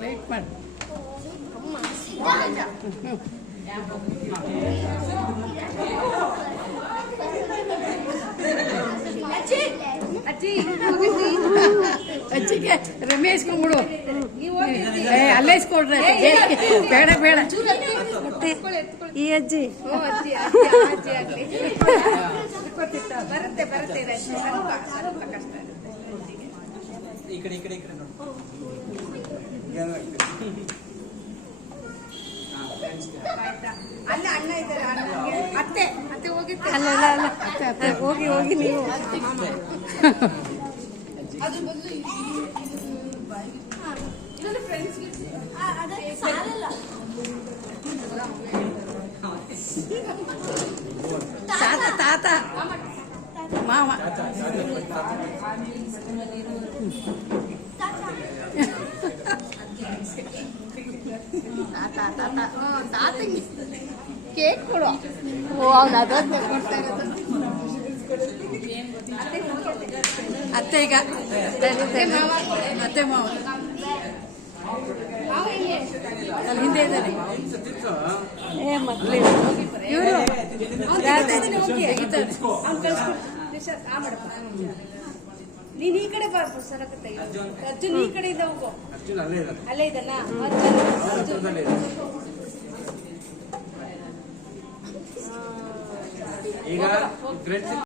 wait ಮಾಡಿ ಅಜ್ಜಿಗೆ ರಮೇಶ್ ಕೊಂಬಿಡು ಅಲ್ಲೇ ಇಸ್ಕೊಡ್ರೆ ಬೇಡ ಬೇಡ ಈ ಅಜ್ಜಿ ಬರುತ್ತೆ ಬರುತ್ತೆ ಸ್ವಲ್ಪ ಕಷ್ಟ ಈ ಕಡೆ ಅಲ್ಲ ಅಣ್ಣ ಇದ್ದಾರೆ ಅತ್ತೆ ಅತ್ತೆ ಹೋಗಿತ್ತು ಅಲ್ಲ ಅಲ್ಲ ಅಲ್ಲ ಅತ್ತೆ ಅತ್ತೆ ಹೋಗಿ ಹೋಗಿ ನೀವು ಅದು ಬದಲು ಇದೊಂದು ಫ್ರೆಂಡ್ಸ್ ತಾತ ತಾತ ಮಾವ ಕೇಕ್ ಕೊಡು ಓ ಅವ್ನು ಅದೊಂದು ಕೊಡ್ತಾ ಇರೋದು ಅತ್ತೆ ಈಗ ಅತ್ತೆ ಮಾವ ಅಲ್ಲಿ ಹಿಂದೆ ಇದ್ದಾರೆ ಏ ಮಕ್ಳು ಇವರು ನೀನ್ ಈ ಕಡೆ ಸರಕತ್ತೆ ಅರ್ಜುನ್ ಈ ಕಡೆಯಿಂದ ಹೋಗು ಅಲ್ಲೇ ಇದಲ್ಲ ಈಗ